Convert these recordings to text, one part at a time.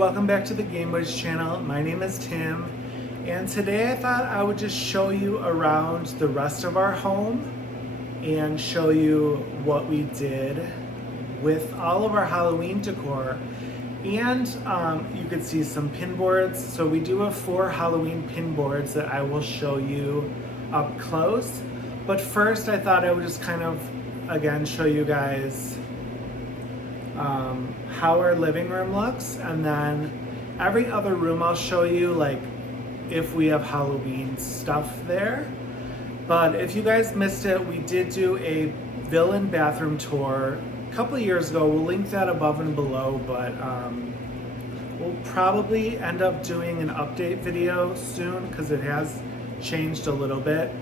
welcome back to the Gaymeboyz channel. My name is Tim, and today I thought I would just show you around the rest of our home and show you what we did with all of our Halloween decor. And you could see some pin boards. So we do have 4 Halloween pin boards that I will show you up close. But first I thought I would just kind of, again, show you guys how our living room looks, and then every other room I'll show you like if we have Halloween stuff there. But if you guys missed it, we did do a villain bathroom tour a couple of years ago. We'll link that above and below, but we'll probably end up doing an update video soon because it has changed a little bit.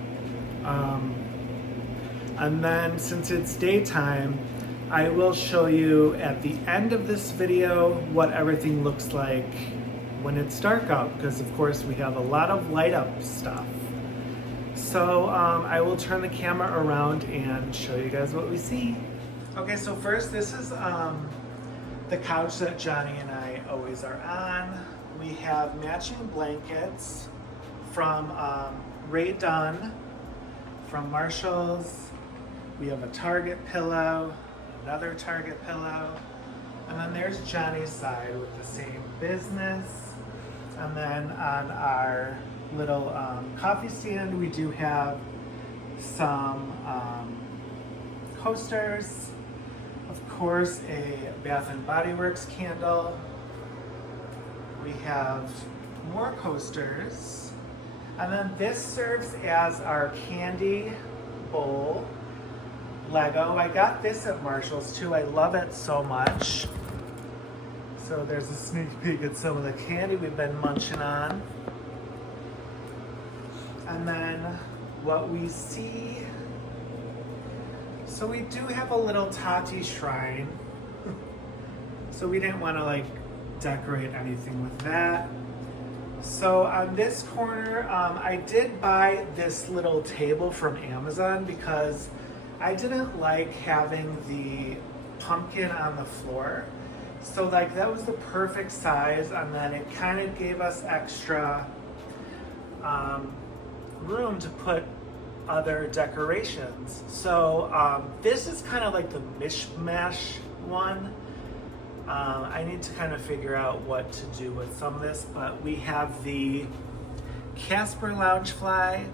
And then since it's daytime, I will show you at the end of this video what everything looks like when it's dark out, because of course we have a lot of light up stuff. So I will turn the camera around and show you guys what we see. Okay, so first this is the couch that Johnny and I always are on. We have matching blankets from Ray Dunn from Marshall's. We have a Target pillow, another Target pillow, and then there's Johnny's side with the same business. And then on our little coffee stand, we do have some coasters, of course a Bath and Body Works candle. We have more coasters, and then this serves as our candy bowl Lego. I got this at Marshall's too. I love it so much. So there's a sneak peek at some of the candy we've been munching on. And then what we see, so we do have a little Tati shrine. So we didn't want to like decorate anything with that. So on this corner, I did buy this little table from Amazon because I didn't like having the pumpkin on the floor. So like that was the perfect size, and then it kind of gave us extra room to put other decorations. So this is kind of like the mishmash one. I need to kind of figure out what to do with some of this, but we have the Casper Loungefly.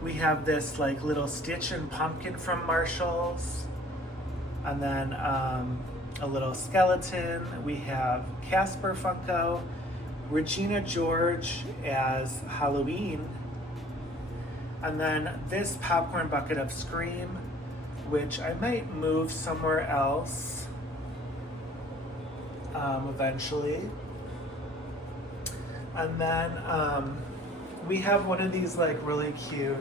We have this like little Stitch and Pumpkin from Marshall's, and then a little skeleton. We have Casper Funko, Regina George as Halloween, and then this popcorn bucket of Scream, which I might move somewhere else eventually. And then we have one of these like really cute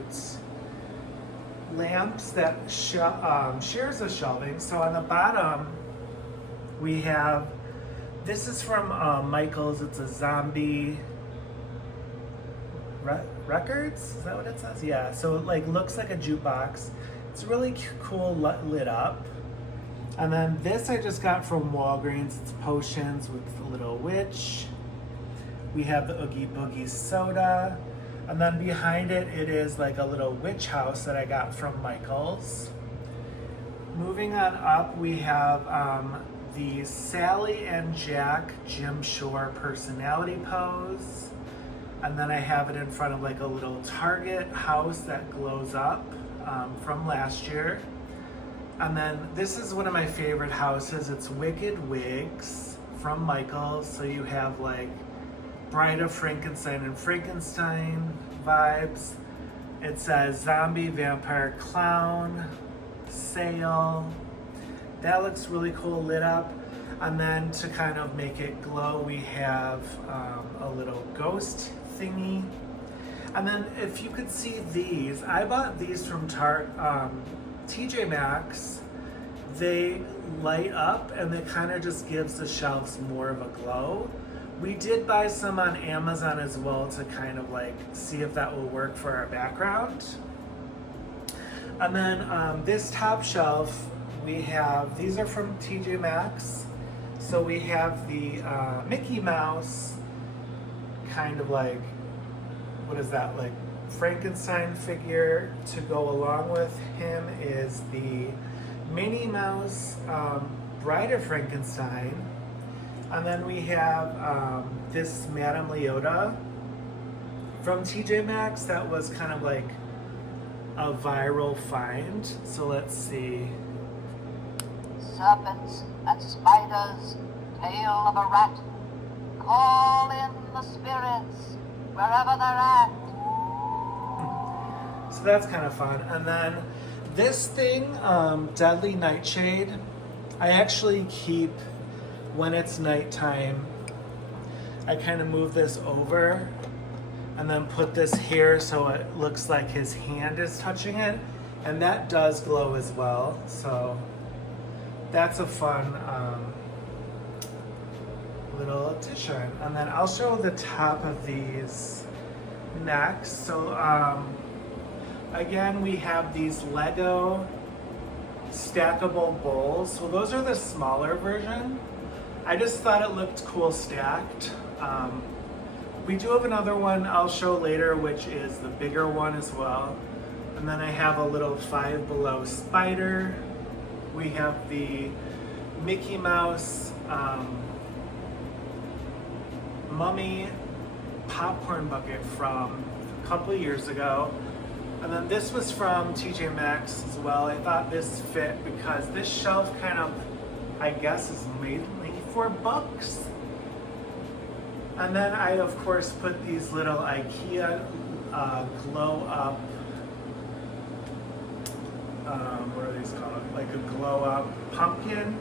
lamps that shares a shelving. So on the bottom we have, this is from Michael's. It's a zombie records, is that what it says? Yeah, so it like looks like a jukebox. It's really cool, lit up. And then this I just got from Walgreens. It's potions with the little witch. We have the Oogie Boogie soda. And then behind it, it is like a little witch house that I got from Michael's. Moving on up, we have the Sally and Jack Jim Shore personality pose. And then I have it in front of like a little Target house that glows up from last year. And then this is one of my favorite houses. It's Wicked Wigs from Michael's. So you have like Bride of Frankenstein and Frankenstein vibes. It says zombie, vampire, clown, sale. That looks really cool lit up. And then to kind of make it glow, we have a little ghost thingy. And then if you could see these, I bought these from TJ Maxx. They light up and it kind of just gives the shelves more of a glow. We did buy some on Amazon as well to kind of like see if that will work for our background. And then this top shelf, we have, these are from TJ Maxx. So we have the Mickey Mouse, kind of like, what is that, like Frankenstein figure. To go along with him is the Minnie Mouse Bride of Frankenstein. And then we have this Madame Leota from TJ Maxx that was kind of like a viral find. So let's see. Serpents and spiders, tail of a rat, call in the spirits wherever they're at. So that's kind of fun. And then this thing, Deadly Nightshade, I actually keep when it's nighttime. I kind of move this over and then put this here so it looks like his hand is touching it. And that does glow as well. So that's a fun little addition. And then I'll show the top of these next. So again, we have these Lego stackable bowls. So those are the smaller version. I just thought it looked cool stacked. We do have another one I'll show later, which is the bigger one as well. And then I have a little Five Below spider. We have the Mickey Mouse mummy popcorn bucket from a couple of years ago. And then this was from TJ Maxx as well. I thought this fit because this shelf kind of, I guess, is mainly for books. And then I, of course, put these little IKEA glow up, what are these called? Like a glow up pumpkin.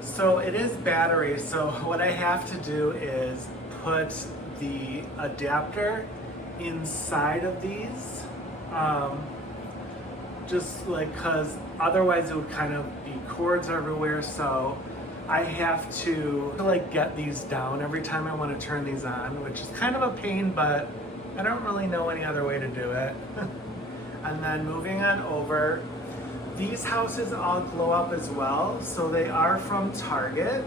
So it is battery. So what I have to do is put the adapter inside of these. Just like, cause otherwise it would kind of be cords everywhere. So I have to like get these down every time I want to turn these on, which is kind of a pain, but I don't really know any other way to do it. And then moving on over, these houses all glow up as well. So they are from Target.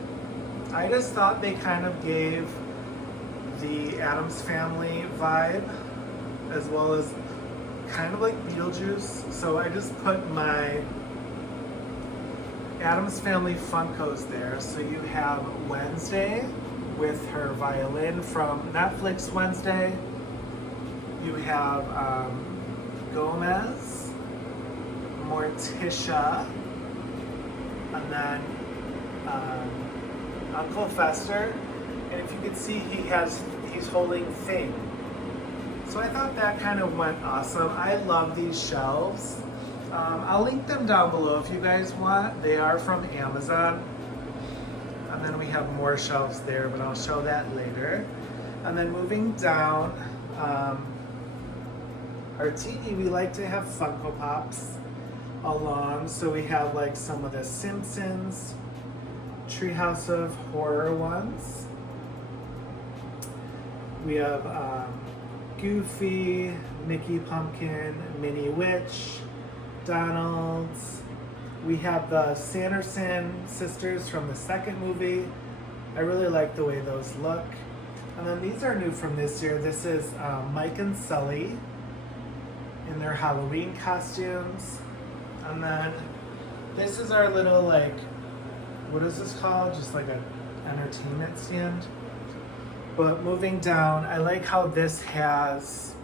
I just thought they kind of gave the Addams Family vibe, as well as kind of like Beetlejuice. So I just put my Addams Family Funkos there. So you have Wednesday with her violin from Netflix Wednesday. You have Gomez, Morticia, and then Uncle Fester. And if you can see, he's holding Thing. So I thought that kind of went awesome. I love these shelves. I'll link them down below if you guys want. They are from Amazon. And then we have more shelves there, but I'll show that later. And then moving down, our TV, we like to have Funko Pops along. So we have like some of the Simpsons, Treehouse of Horror ones. We have Goofy, Mickey Pumpkin, Minnie Witch, Donald's. We have the Sanderson sisters from the second movie. I really like the way those look. And then these are new from this year. This is Mike and Sully in their Halloween costumes. And then this is our little, like, what is this called? Just like an entertainment stand. But moving down, I like how this has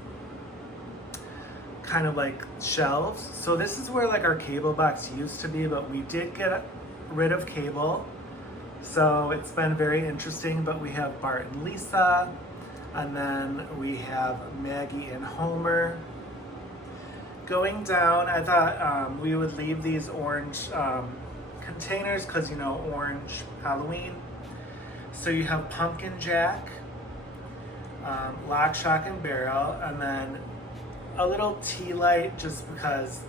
kind of like shelves. So this is where like our cable box used to be, but we did get rid of cable. So it's been very interesting, but we have Bart and Lisa, and then we have Maggie and Homer. Going down, I thought we would leave these orange containers because, you know, orange Halloween. So you have Pumpkin Jack, Lock, Shock, and Barrel, and then a little tea light just because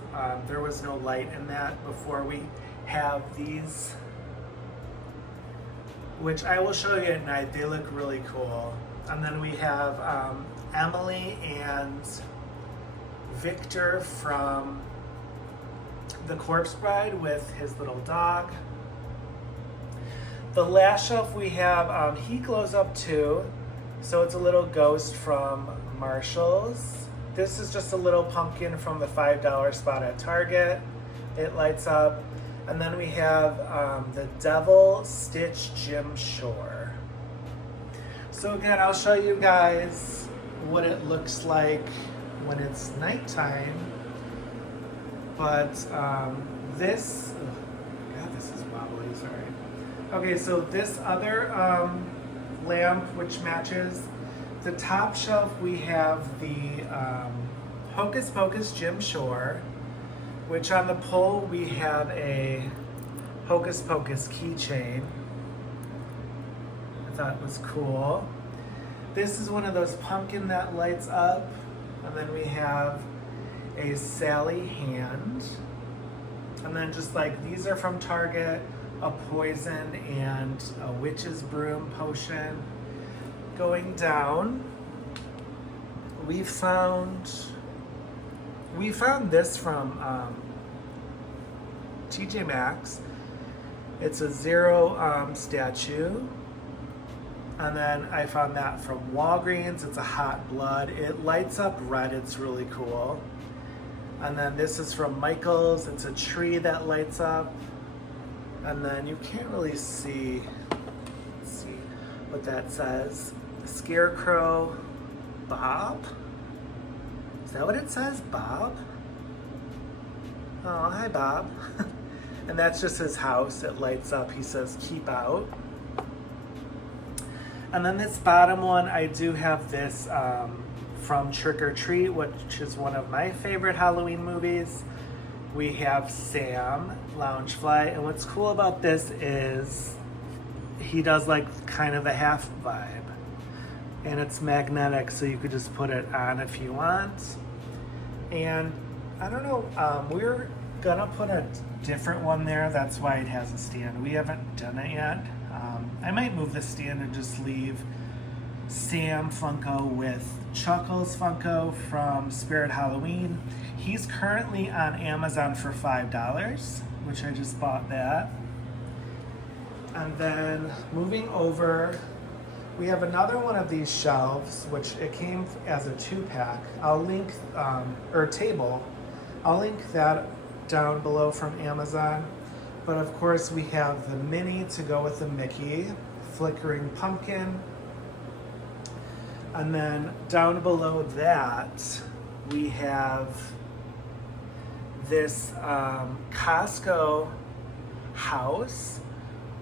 there was no light in that before. We have these, which I will show you at night. They look really cool. And then we have Emily and Victor from The Corpse Bride with his little dog. The last shelf we have, he glows up too. So it's a little ghost from Marshall's. This is just a little pumpkin from the $5 spot at Target. It lights up. And then we have the Devil Stitch Jim Shore. So again, I'll show you guys what it looks like when it's nighttime. But this, God, this is wobbly, sorry. Okay, so this other lamp, which matches the top shelf, we have the Hocus Pocus Jim Shore, which on the pole we have a Hocus Pocus keychain. I thought it was cool. This is one of those pumpkin that lights up. And then we have a Sally hand. And then just like, these are from Target, a poison and a witch's broom potion. Going down, we found this from TJ Maxx. It's a Zero statue. And then I found that from Walgreens. It's a hot blood. It lights up red. It's really cool. And then this is from Michael's. It's a tree that lights up. And then you can't really see, let's see what that says. Scarecrow Bob? Is that what it says? Bob? Oh, hi Bob. And that's just his house. It lights up. He says, keep out. And then this bottom one, I do have this from Trick or Treat, which is one of my favorite Halloween movies. We have Sam, Loungefly, and what's cool about this is he does like kind of a half vibe. And it's magnetic, so you could just put it on if you want. And I don't know, we're gonna put a different one there. That's why it has a stand. We haven't done it yet. I might move the stand and just leave Sam Funko with Chuckles Funko from Spirit Halloween. He's currently on Amazon for $5, which I just bought that. And then moving over, we have another one of these shelves, which it came as a 2-pack. I'll link, or table. I'll link that down below from Amazon. But of course we have the mini to go with the Mickey, flickering pumpkin. And then down below that, we have this Costco house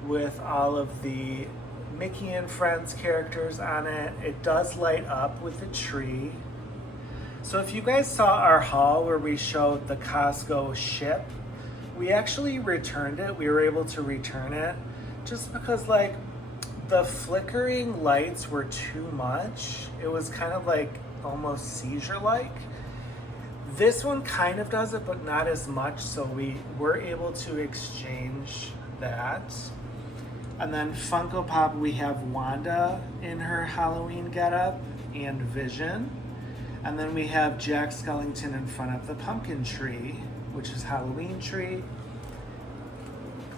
with all of the Mickey and Friends characters on it. It does light up with a tree. So if you guys saw our haul where we showed the Costco ship, we actually returned it. We were able to return it just because like the flickering lights were too much. It was kind of like almost seizure-like. This one kind of does it, but not as much. So we were able to exchange that. And then Funko Pop, we have Wanda in her Halloween getup and Vision. And then we have Jack Skellington in front of the pumpkin tree, which is Halloween tree.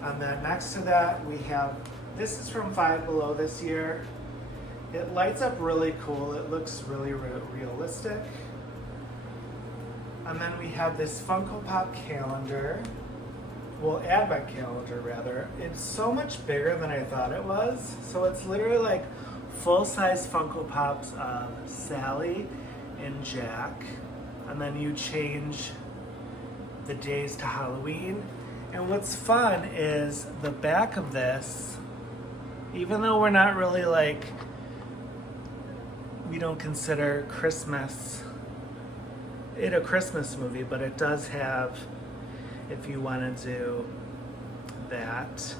And then next to that, we have, this is from Five Below this year. It lights up really cool. It looks really realistic. And then we have this Funko Pop calendar. Well, Advent calendar rather. It's so much bigger than I thought it was. So it's literally like full-size Funko Pops of Sally and Jack. And then you change the days to Halloween. And what's fun is the back of this, even though we're not really like, we don't consider Christmas it a Christmas movie, but it does have, if you want to do that.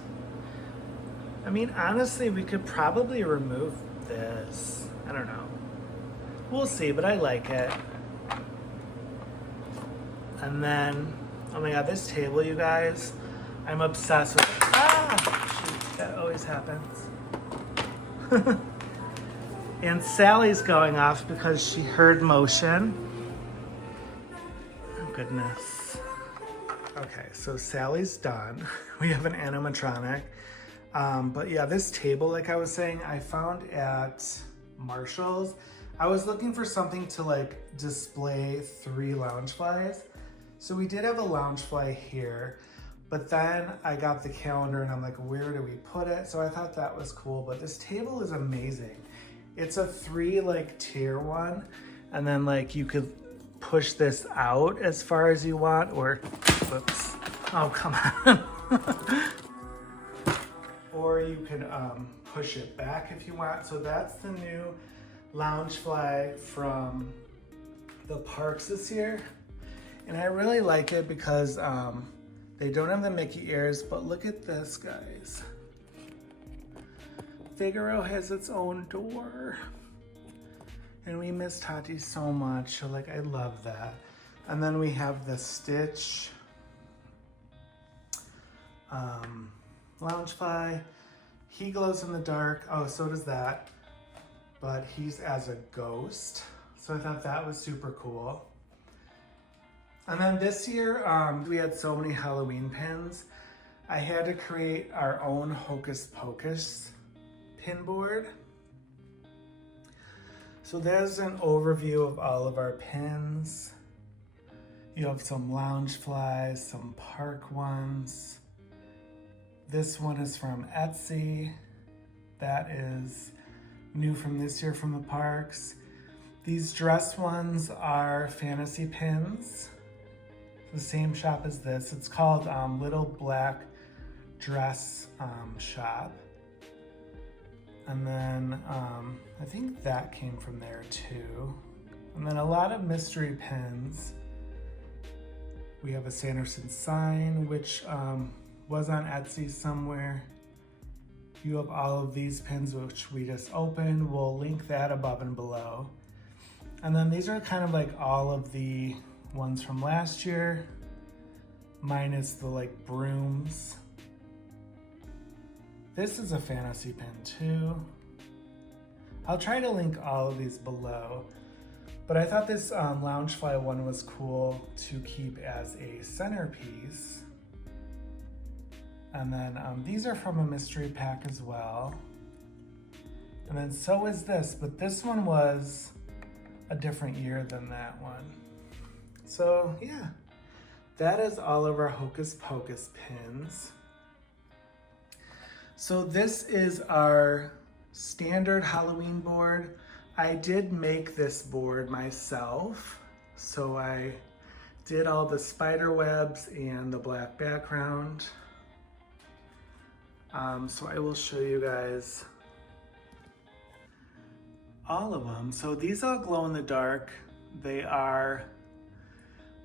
I mean, honestly, we could probably remove this. I don't know. We'll see, but I like it. And then, oh my god, this table, you guys, I'm obsessed with it. Ah! Shoot, that always happens. And Sally's going off because she heard motion. Oh, goodness. Okay, so Sally's done. We have an animatronic. But yeah, this table, like I was saying, I found at Marshall's. I was looking for something to like display 3 Loungeflies. So we did have a Loungefly here, but then I got the calendar and I'm like, where do we put it? So I thought that was cool, but this table is amazing. It's a 3 like tier one, and then like you could push this out as far as you want, or, whoops, oh, come on. Or you can push it back if you want. So that's the new Loungefly from the parks this year. And I really like it because they don't have the Mickey ears, but look at this, guys. Figaro has its own door. And we miss Tati so much, so like I love that. And then we have the Stitch Loungefly. He glows in the dark. Oh, so does that. But he's as a ghost. So I thought that was super cool. And then this year, we had so many Halloween pins. I had to create our own Hocus Pocus pin board. So there's an overview of all of our pins. You have some Loungeflies, some park ones. This one is from Etsy. That is new from this year from the parks. These dress ones are fantasy pins. The same shop as this. It's called Little Black Dress Shop. And then I think that came from there too. And then a lot of mystery pins. We have a Sanderson sign, which was on Etsy somewhere. You have all of these pins, which we just opened. We'll link that above and below. And then these are kind of like all of the ones from last year, minus the like brooms. This is a fantasy pin too. I'll try to link all of these below, but I thought this Loungefly one was cool to keep as a centerpiece. And then these are from a mystery pack as well. And then so is this, but this one was a different year than that one. So yeah, that is all of our Hocus Pocus pins. So this is our standard Halloween board. I did make this board myself. So I did all the spider webs and the black background. So I will show you guys all of them. So these all glow in the dark. They are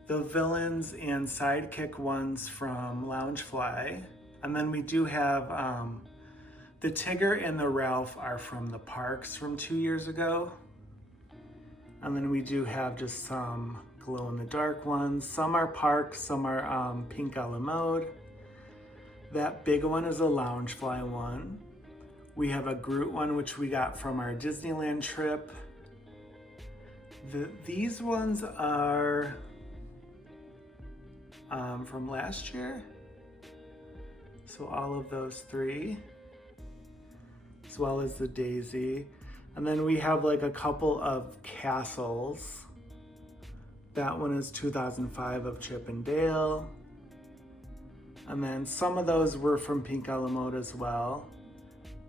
the villains and sidekick ones from Loungefly. And then we do have the Tigger and the Ralph are from the parks from 2 years ago. And then we do have just some glow in the dark ones. Some are parks, some are pink a la mode. That big one is a Loungefly one. We have a Groot one, which we got from our Disneyland trip. These ones are from last year. So all of those 3, as well as the Daisy. And then we have like a couple of castles. That one is 2005 of Chip and Dale. And then some of those were from Pink a la Mode as well.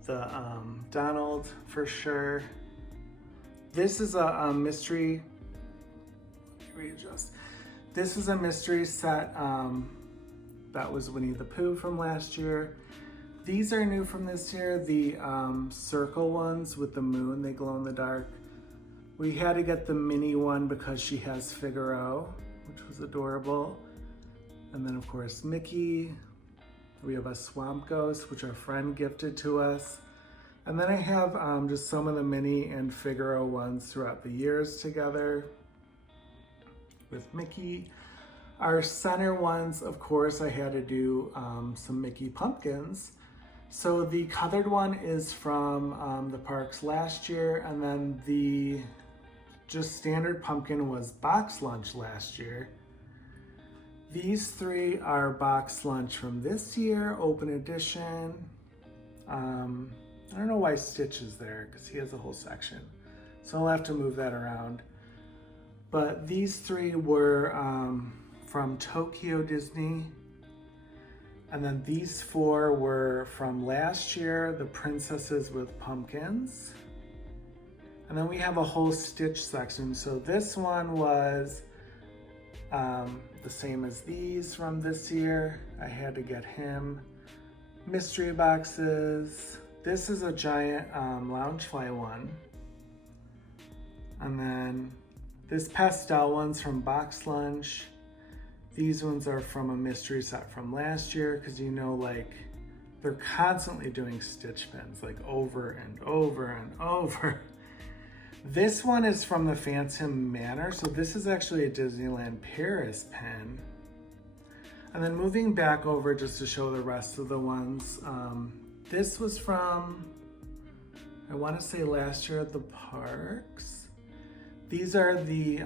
The Donald for sure. This is a mystery. Readjust. This is a mystery set. That was Winnie the Pooh from last year. These are new from this year. The circle ones with the moon, they glow in the dark. We had to get the mini one because she has Figaro, which was adorable. And then of course Mickey. We have a Swamp Ghost, which our friend gifted to us. And then I have just some of the Minnie and Figaro ones throughout the years together with Mickey. Our center ones, of course, I had to do some Mickey pumpkins. So the colored one is from the parks last year, and then the just standard pumpkin was box lunch last year. These 3 are box lunch from this year, open edition. I don't know why Stitch is there because he has a whole section. So I'll have to move that around. But these three were from Tokyo Disney. And then these four were from last year, the Princesses with Pumpkins. And then we have a whole Stitch section. So this one was the same as these from this year. I had to get him. Mystery boxes. This is a giant Loungefly one. And then this pastel one's from Box Lunch. These ones are from a mystery set from last year because you know, like, they're constantly doing Stitch pins, like over and over and over. This one is from the Phantom Manor, so this is actually a Disneyland Paris pin. And then moving back over just to show the rest of the ones, this was from, I want to say last year at the parks. These are the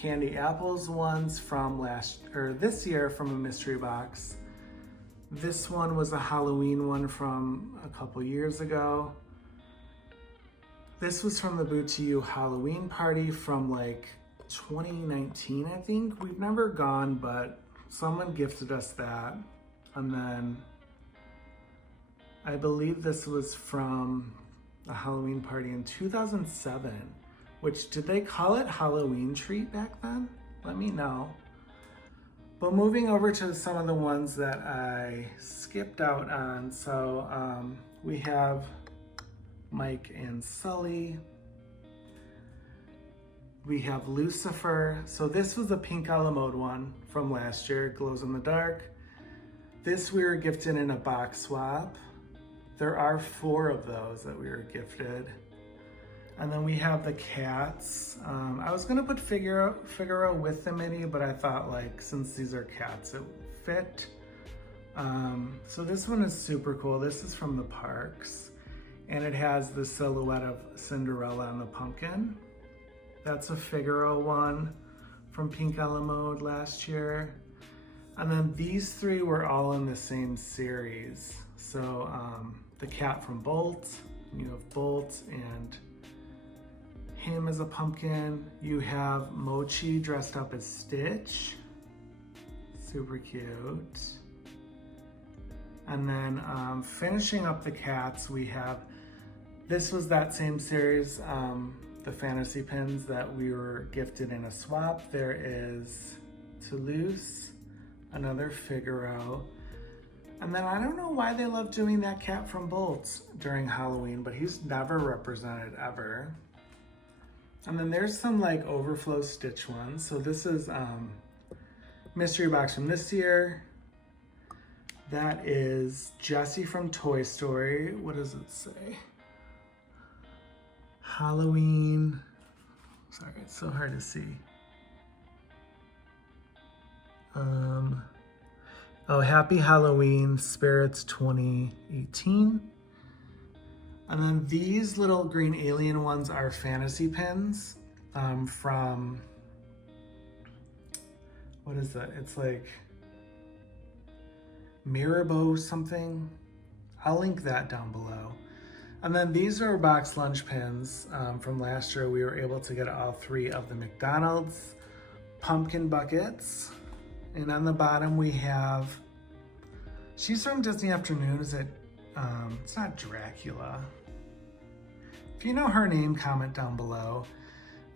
Candy Apples ones from this year from a mystery box. This one was a Halloween one from a couple years ago. This was from the Boo to You Halloween party from like 2019, I think. We've never gone, but someone gifted us that. And then I believe this was from a Halloween party in 2007. Which, did they call it Halloween Treat back then? Let me know. But moving over to some of the ones that I skipped out on. So we have Mike and Sully. We have Lucifer. So this was the pink a la mode one from last year, glows in the dark. This we were gifted in a box swap. There are 4 of those that we were gifted. And then we have the cats. I was gonna put Figaro with the Minnie, but I thought, like, since these are cats, it would fit. So this one is super cool. This is from the parks. And it has the silhouette of Cinderella and the pumpkin. That's a Figaro one from Pink a la Mode last year. And then these 3 were all in the same series. So the cat from Bolt, you have Bolt and him as a pumpkin. You have Mochi dressed up as Stitch. Super cute. And then finishing up the cats, we have, this was that same series, the fantasy pins that we were gifted in a swap. There is Toulouse, another Figaro. And then I don't know why they love doing that cat from Bolt during Halloween, but he's never represented ever. And then there's some like overflow Stitch ones. So this is mystery box from this year. That is Jessie from Toy Story. What does it say? Halloween. Sorry, it's so hard to see. Oh, Happy Halloween Spirits 2018. And then these little green alien ones are fantasy pins from, what is that? It's like Mirabeau something. I'll link that down below. And then these are box lunch pins from last year. We were able to get all 3 of the McDonald's pumpkin buckets. And on the bottom we have, she's from Disney Afternoon. Is it, it's not Dracula. If you know her name, comment down below.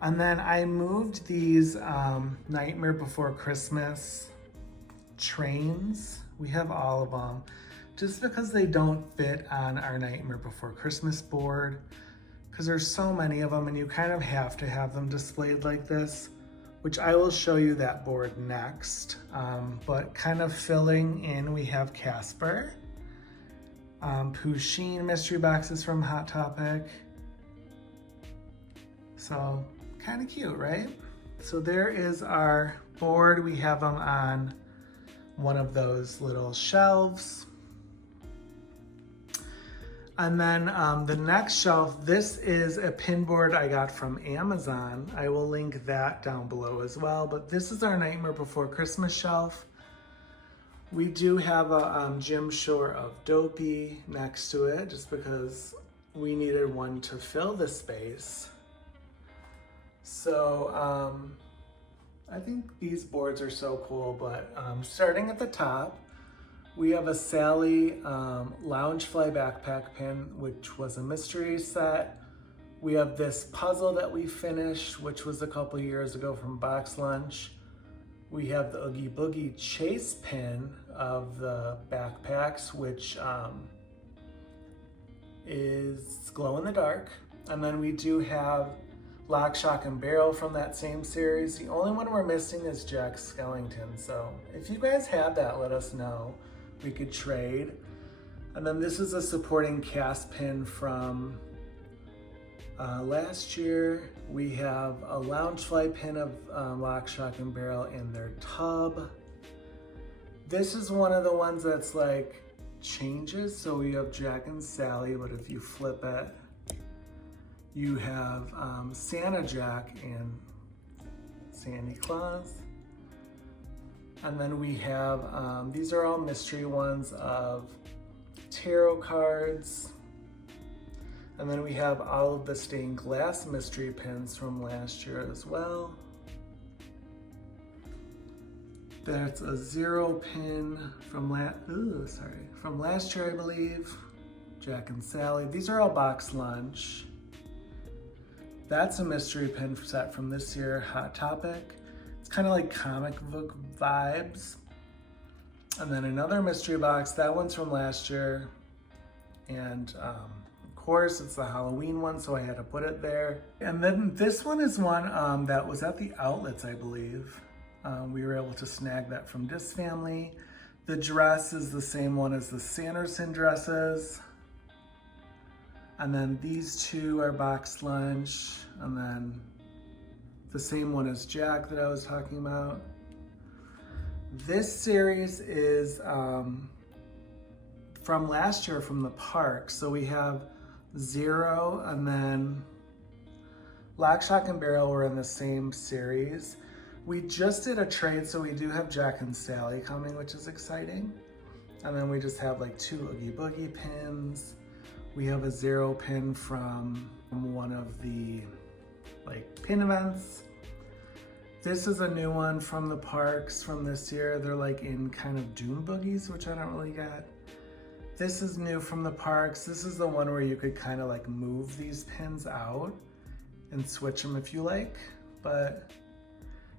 And then I moved these Nightmare Before Christmas trains. We have all of them. Just because they don't fit on our Nightmare Before Christmas board. Because there's so many of them and you kind of have to have them displayed like this. Which I will show you that board next. But kind of filling in, we have Casper. Pusheen mystery boxes from Hot Topic. So kind of cute, right? So there is our board. We have them on one of those little shelves. And then the next shelf, this is a pin board I got from Amazon. I will link that down below as well. But this is our Nightmare Before Christmas shelf. We do have a Jim Shore of Dopey next to it, just because we needed one to fill the space. So I think these boards are so cool, but starting at the top, we have a Sally Loungefly backpack pin, which was a mystery set. We have this puzzle that we finished, which was a couple years ago from Box Lunch. We have the Oogie Boogie chase pin of the backpacks, which is glow in the dark. And then we do have Lock, Shock, and Barrel from that same series. The only one we're missing is Jack Skellington. So if you guys have that, let us know. We could trade. And then this is a supporting cast pin from last year. We have a Loungefly pin of Lock, Shock, and Barrel in their tub. This is one of the ones that's like changes. So we have Jack and Sally, but if you flip it, you have Santa Jack and Sandy Claus. And then we have, these are all mystery ones of tarot cards. And then we have all of the stained glass mystery pins from last year as well. That's a 0 pin from last year, I believe. Jack and Sally. These are all Box Lunch. That's a mystery pin set from this year, Hot Topic. It's kind of like comic book vibes. And then another mystery box, that one's from last year. And of course, it's the Halloween one, so I had to put it there. And then this one is one that was at the outlets, I believe. We were able to snag that from this family. The dress is the same one as the Sanderson dresses. And then these two are Box Lunch. And then the same one as Jack that I was talking about. This series is from last year from the park. So we have 0 and then Lock, Shock, and Barrel were in the same series. We just did a trade, so we do have Jack and Sally coming, which is exciting. And then we just have like 2 Oogie Boogie pins. We have a 0 pin from one of the like pin events. This is a new one from the parks from this year. They're like in kind of Dune boogies, which I don't really get. This is new from the parks. This is the one where you could kind of like move these pins out and switch them if you like. But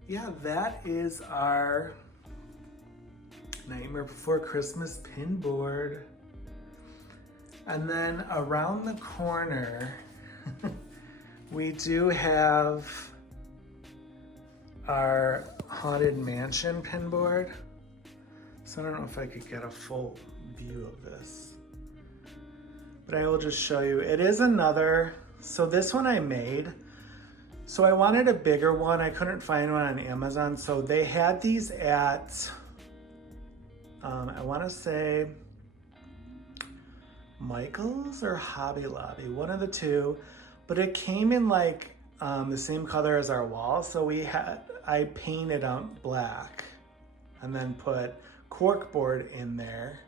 yeah, that is our Nightmare Before Christmas pin board. And then around the corner, we do have our Haunted Mansion pin board. So I don't know if I could get a full view of this, but I will just show you. It is another, so this one I made. So I wanted a bigger one. I couldn't find one on Amazon. So they had these at, I want to say Michael's or Hobby Lobby, one of the two, but it came in like the same color as our wall. So I painted out black and then put corkboard in there,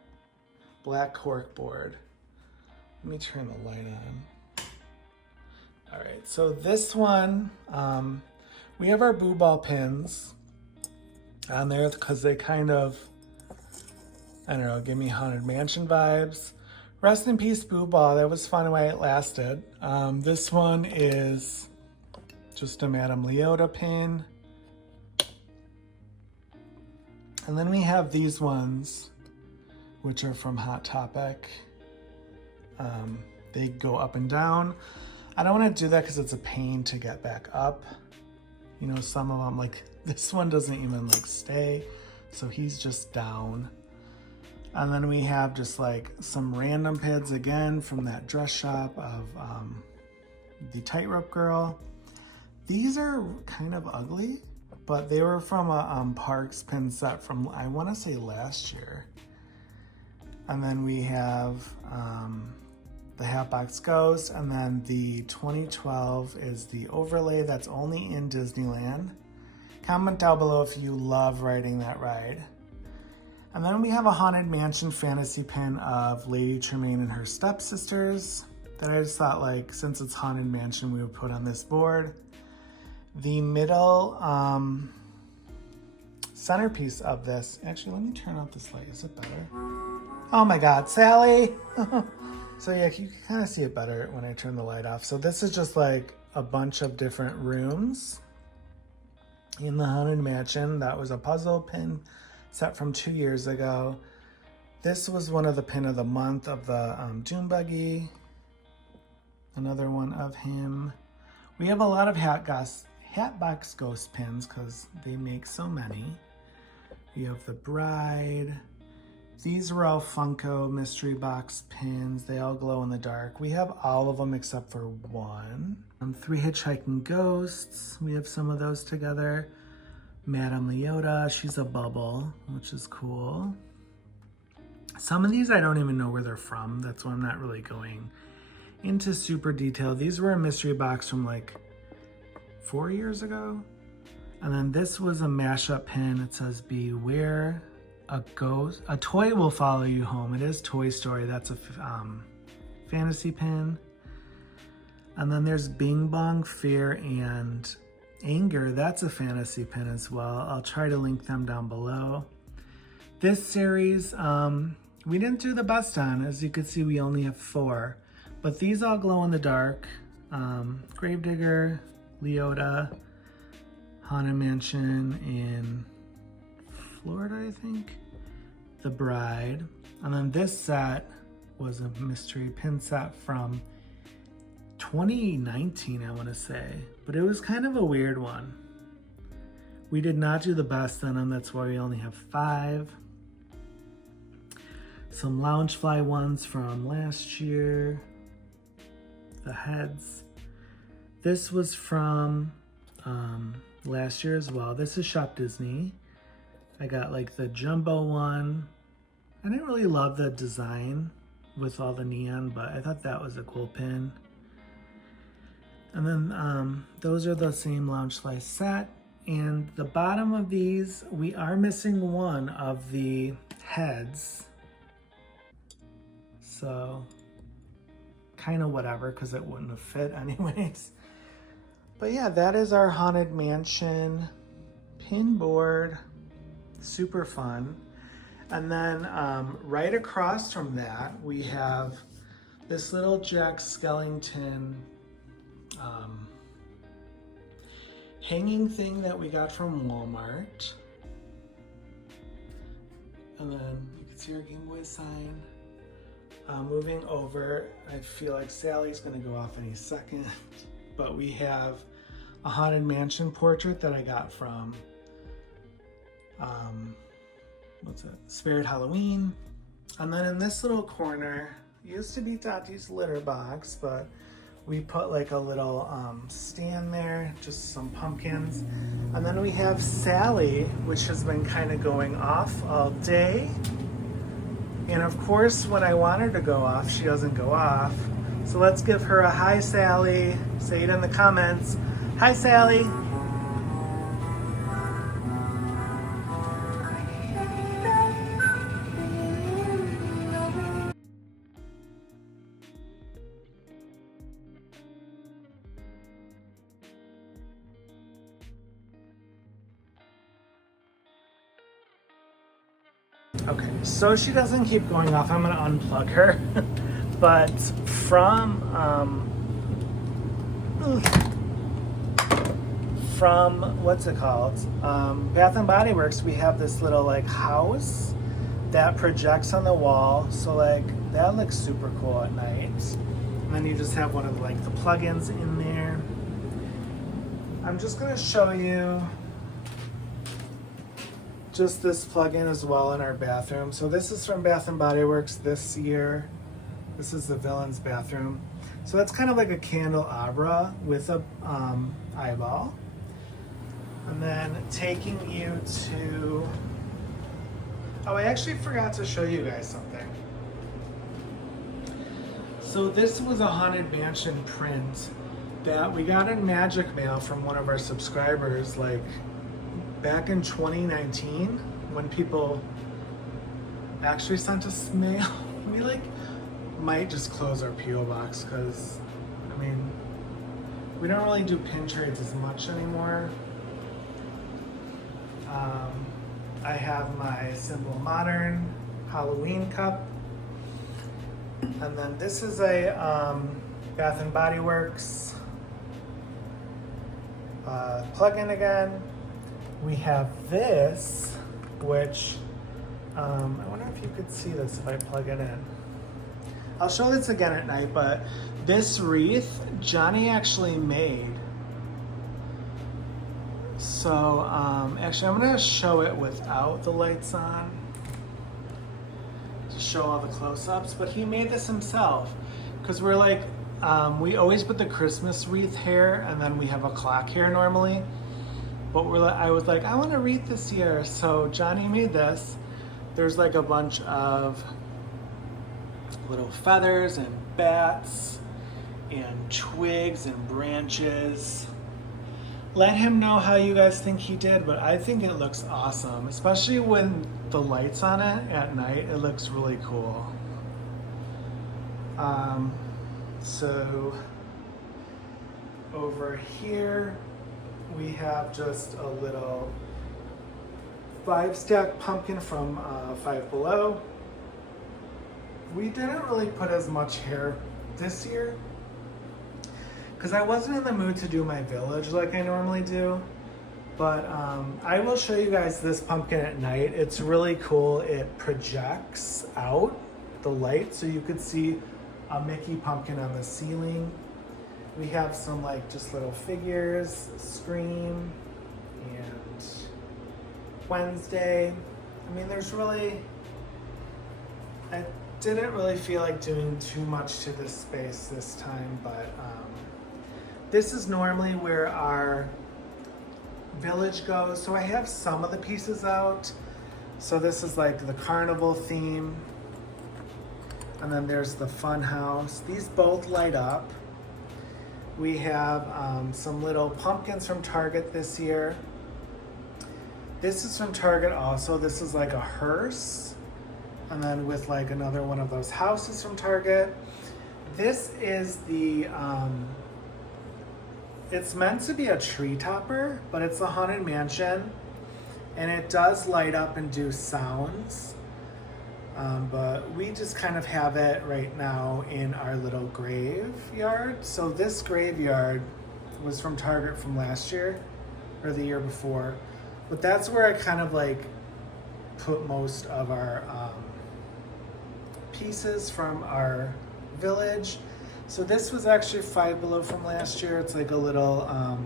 black corkboard. Let me turn the light on. All right, so this one, we have our boo ball pins on there because they kind of, I don't know, give me Haunted Mansion vibes. Rest in peace, Boo Ball. That was fun while it lasted. This one is just a Madame Leota pin. And then we have these ones, which are from Hot Topic. They go up and down. I don't want to do that because it's a pain to get back up. You know, some of them, like this one doesn't even like stay. So he's just down. And then we have just like some random pins again from that dress shop of the Tightrope Girl. These are kind of ugly, but they were from a Parks pin set from, I want to say last year. And then we have the Hatbox Ghost, and then the 2012 is the overlay that's only in Disneyland. Comment down below if you love riding that ride. And then we have a Haunted Mansion fantasy pin of Lady Tremaine and her stepsisters that I just thought, like, since it's Haunted Mansion, we would put on this board. The middle centerpiece of this, actually, let me turn off this light. Is it better? Oh my God, Sally! So yeah, you can kind of see it better when I turn the light off. So this is just like a bunch of different rooms in the Haunted Mansion. That was a puzzle pin set from 2 years ago. This was one of the pin of the month of the Dune Buggy. Another one of him. We have a lot of Hatbox Ghost pins because they make so many. We have the Bride. These were all Funko mystery box pins. They all glow in the dark. We have all of them except for one. 3 Hitchhiking Ghosts. We have some of those together. Madame Leota, she's a bubble, which is cool. Some of these I don't even know where they're from. That's why I'm not really going into super detail. These were a mystery box from like 4 years ago. And then this was a mashup pin. It says, beware a ghost, a toy will follow you home. It is Toy Story. That's a fantasy pin. And then there's Bing Bong, Fear, and Anger. That's a fantasy pin as well. I'll try to link them down below. This series, we didn't do the best on. As you can see, we only have 4. But these all glow in the dark. Gravedigger, Leota, Haunted Mansion in Florida, I think. The Bride. And then this set was a mystery pin set from 2019, I want to say. But it was kind of a weird one. We did not do the best on them. That's why we only have 5. Some Loungefly ones from last year. The heads. This was from last year as well. This is Shop Disney. I got like the jumbo one. I didn't really love the design with all the neon, but I thought that was a cool pin. And then those are the same Loungefly set. And the bottom of these, we are missing one of the heads. So kind of whatever, because it wouldn't have fit anyways. But yeah, that is our Haunted Mansion pin board. Super fun. And then right across from that, we have this little Jack Skellington hanging thing that we got from Walmart. And then you can see our Gaymeboyz sign. Moving over, I feel like Sally's gonna go off any second, but we have a Haunted Mansion portrait that I got from, Spirit Halloween. And then in this little corner, used to be Tati's litter box, but we put like a little stand there, just some pumpkins. And then we have Sally, which has been kind of going off all day. And of course, when I want her to go off, she doesn't go off. So let's give her a hi, Sally. Say it in the comments. Hi, Sally. Okay, so she doesn't keep going off. I'm gonna unplug her. But from what's it called? Bath and Body Works, we have this little like house that projects on the wall. So like that looks super cool at night. And then you just have one of like the plugins in there. I'm just gonna show you just this plug-in as well in our bathroom. So this is from Bath and Body Works this year. This is the villain's bathroom. So that's kind of like a candelabra with a eyeball. And then taking you to, oh, I actually forgot to show you guys something. So this was a Haunted Mansion print that we got in Magic Mail from one of our subscribers, like back in 2019, when people actually sent us mail. We like might just close our PO box because I mean we don't really do pin trades as much anymore. I have my Simple Modern Halloween cup, and then this is a Bath and Body Works plug-in again. We have this, which I wonder if you could see this if I plug it in. I'll show this again at night, but this wreath Johnny actually made. So actually I'm gonna show it without the lights on to show all the close-ups, but he made this himself because we're like, we always put the Christmas wreath here and then we have a clock here normally, but I was like, I want a wreath this year, so Johnny made this. There's like a bunch of little feathers and bats and twigs and branches. Let him know how you guys think he did, but I think it looks awesome, especially when the lights on it at night. It looks really cool. So over here we have just a little 5-stack pumpkin from Five Below. We didn't really put as much hair this year because I wasn't in the mood to do my village like I normally do. But I will show you guys this pumpkin at night. It's really cool. It projects out the light so you could see a Mickey pumpkin on the ceiling. We have some like just little figures, Scream and Wednesday. I mean, there's really, I didn't really feel like doing too much to this space this time, but this is normally where our village goes. So I have some of the pieces out. So this is like the carnival theme. And then there's the fun house. These both light up. We have some little pumpkins from Target this year. This is from Target also. This is like a hearse. And then with like another one of those houses from Target. This is the, it's meant to be a tree topper, but it's a haunted mansion. And it does light up and do sounds. But we just kind of have it right now in our little graveyard. So this graveyard was from Target from last year or the year before. But that's where I kind of like put most of our pieces from our village. So this was actually Five Below from last year. It's like a little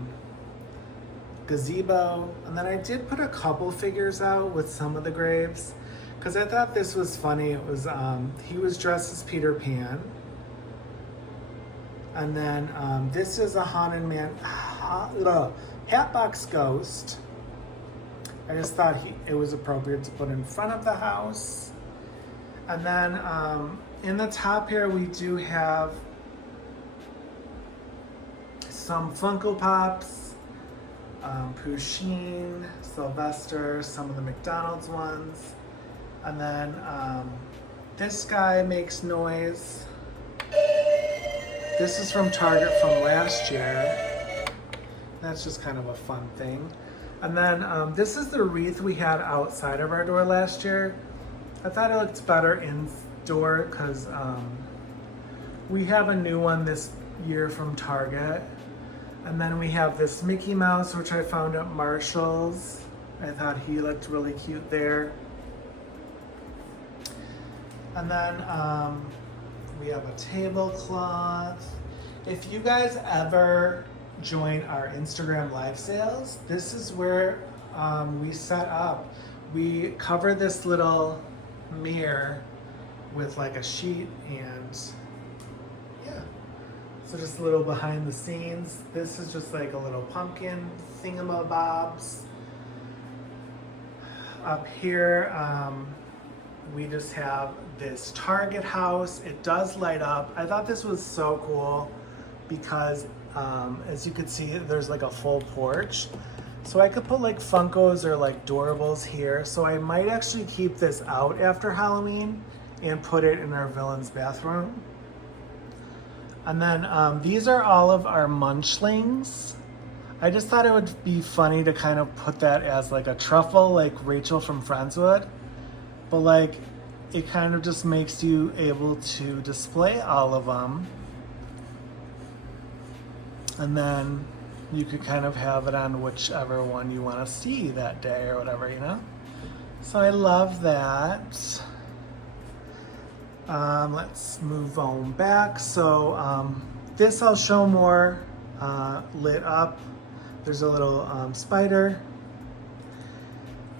gazebo. And then I did put a couple figures out with some of the graves because I thought this was funny. It was, he was dressed as Peter Pan. And then this is a haunted man, Hatbox Ghost. I just thought it was appropriate to put in front of the house. And then in the top here, we do have some Funko Pops, Pusheen, Sylvester, some of the McDonald's ones. And then this guy makes noise. This is from Target from last year. That's just kind of a fun thing. And then this is the wreath we had outside of our door last year. I thought it looked better indoor because we have a new one this year from Target. And then we have this Mickey Mouse, which I found at Marshall's. I thought he looked really cute there. And then we have a tablecloth. If you guys ever join our Instagram live sales, this is where we set up. We cover this little mirror with like a sheet and yeah. So just a little behind the scenes. This is just like a little pumpkin thingamabobs. Up here, we just have this Target house. It does light up. I thought this was so cool because as you can see, there's like a full porch. So I could put like Funkos or like Doorables here. So I might actually keep this out after Halloween and put it in our villain's bathroom. And then these are all of our Munchlings. I just thought it would be funny to kind of put that as like a truffle, like Rachel from Friends would. But like, it kind of just makes you able to display all of them. And then you could kind of have it on whichever one you want to see that day or whatever, you know? So I love that. Let's move on back. So this I'll show more lit up. There's a little spider.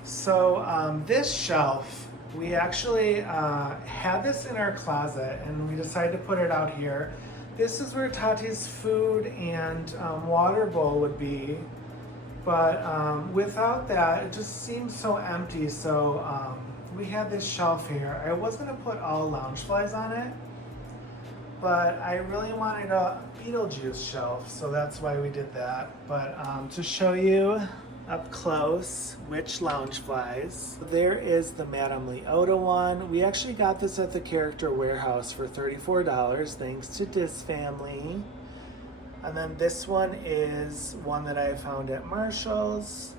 So this shelf, we actually had this in our closet and we decided to put it out here. This is where Tati's food and water bowl would be, but without that, it just seems so empty. So we had this shelf here. I was gonna put all Loungeflys on it, but I really wanted a Beetlejuice shelf, so that's why we did that. But to show you up close which Loungeflys, there is the Madame Leota one. We actually got this at the Character Warehouse for $34, thanks to Dis Family. And then this one is one that I found at Marshall's.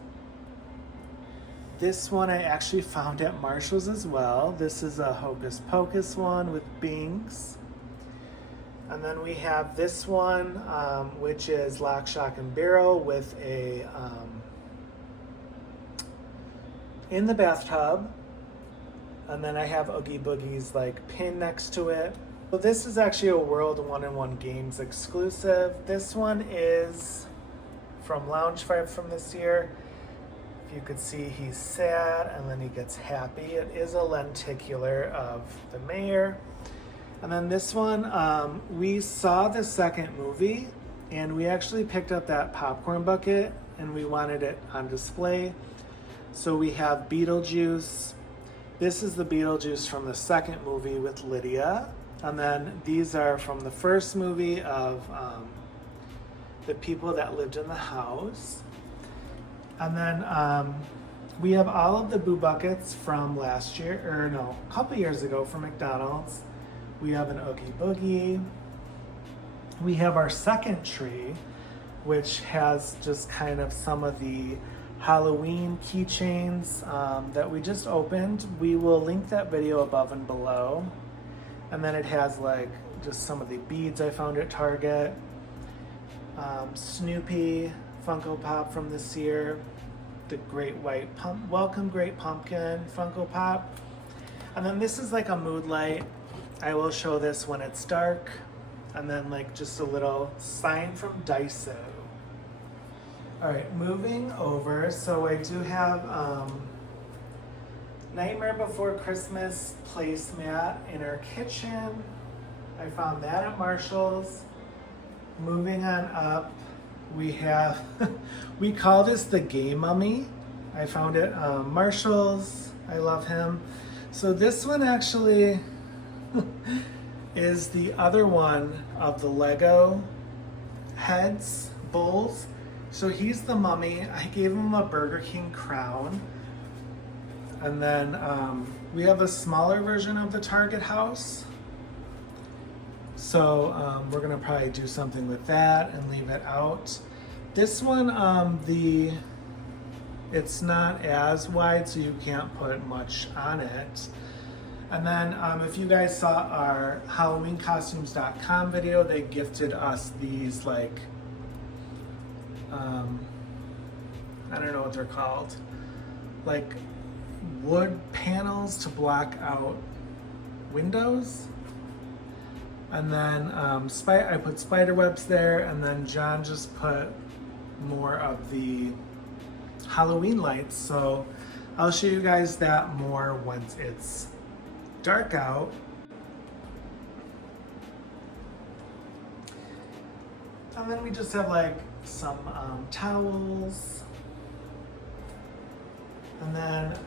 This one I actually found at Marshall's as well. This is a Hocus Pocus one with Binks. And then we have this one, which is Lock, Shock, and Barrel with a in the bathtub. And then I have Oogie Boogie's like pin next to it. So this is actually a World 1-in-1 Games exclusive. This one is from Loungefly from this year. If you could see, he's sad and then he gets happy. It is a lenticular of the mayor. And then this one, we saw the second movie and we actually picked up that popcorn bucket and we wanted it on display. So we have Beetlejuice. This is the Beetlejuice from the second movie with Lydia. And then these are from the first movie of the people that lived in the house. And then we have all of the Boo Buckets from last year, or no, a couple years ago from McDonald's. We have an Oogie Boogie. We have our second tree, which has just kind of some of the Halloween keychains that we just opened. We will link that video above and below. And then it has like just some of the beads I found at Target. Snoopy Funko Pop from this year. The Great White Welcome Great Pumpkin Funko Pop. And then this is like a mood light. I will show this when it's dark. And then like just a little sign from Daiso. All right, moving over. So I do have Nightmare Before Christmas placemat in our kitchen. I found that at Marshall's. Moving on up, we have, we call this the Gay Mummy. I found it Marshall's. I love him. So this one actually is the other one of the Lego heads, bowls. So he's the mummy. I gave him a Burger King crown. And then we have a smaller version of the Target house. So we're gonna probably do something with that and leave it out. This one, it's not as wide, so you can't put much on it. And then if you guys saw our HalloweenCostumes.com video, they gifted us these like, I don't know what they're called, like wood panels to block out windows. And then I put spider webs there, and then John just put more of the Halloween lights. So I'll show you guys that more once it's dark out. And then we just have like some towels. And then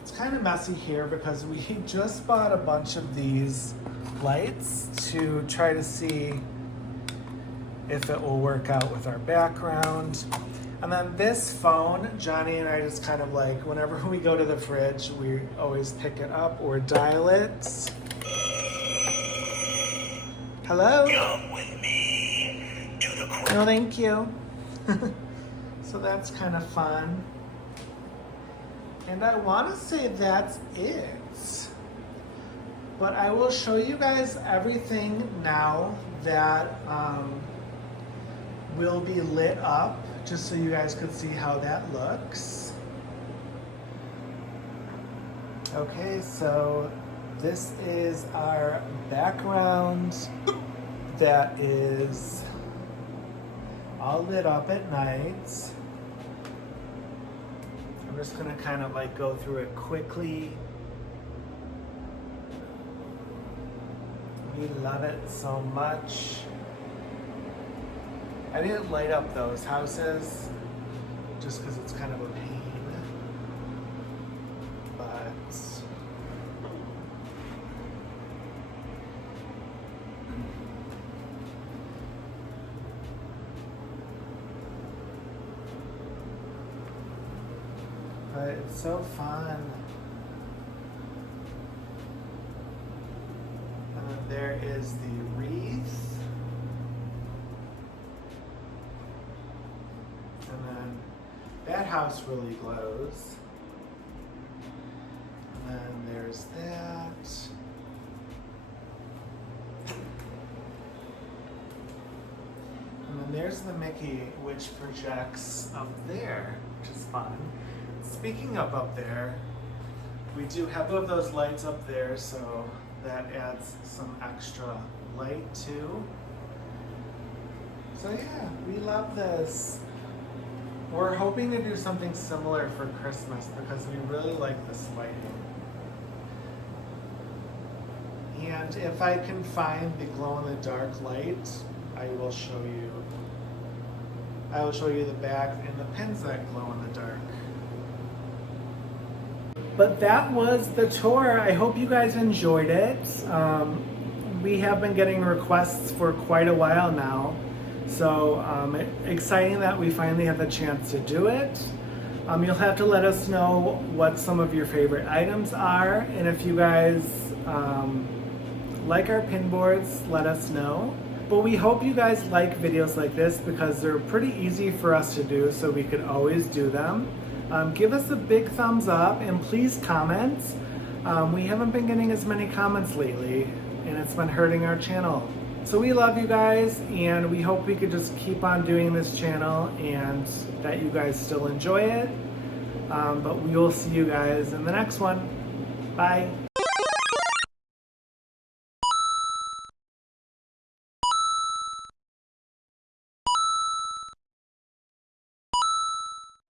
it's kind of messy here because we just bought a bunch of these lights to try to see if it will work out with our background. And then this phone, Johnny and I just kind of like, whenever we go to the fridge, we always pick it up or dial it. Hello? Come with me to the court. No, thank you. So that's kind of fun. And I want to say that's it. But I will show you guys everything now that will be lit up, just so you guys could see how that looks. Okay, so this is our background that is all lit up at night. I'm just gonna kind of like go through it quickly. We love it so much. I didn't light up those houses just because it's kind of a pain. But it's so fun. And then there is the wreath. And then that house really glows. And then there's that. And then there's the Mickey, which projects up there, which is fun. Speaking of up there, we do have one of those lights up there, so that adds some extra light too. So yeah, we love this. We're hoping to do something similar for Christmas because we really like this lighting. And if I can find the glow-in-the-dark light, I will show you. I will show you the back and the pins that glow in the dark. But that was the tour. I hope you guys enjoyed it. We have been getting requests for quite a while now. So exciting that we finally have the chance to do it. You'll have to let us know what some of your favorite items are. And if you guys like our pin boards, let us know. But we hope you guys like videos like this because they're pretty easy for us to do, so we could always do them. Give us a big thumbs up and please comment. We haven't been getting as many comments lately and it's been hurting our channel. So we love you guys and we hope we could just keep on doing this channel and that you guys still enjoy it. But we will see you guys in the next one. Bye.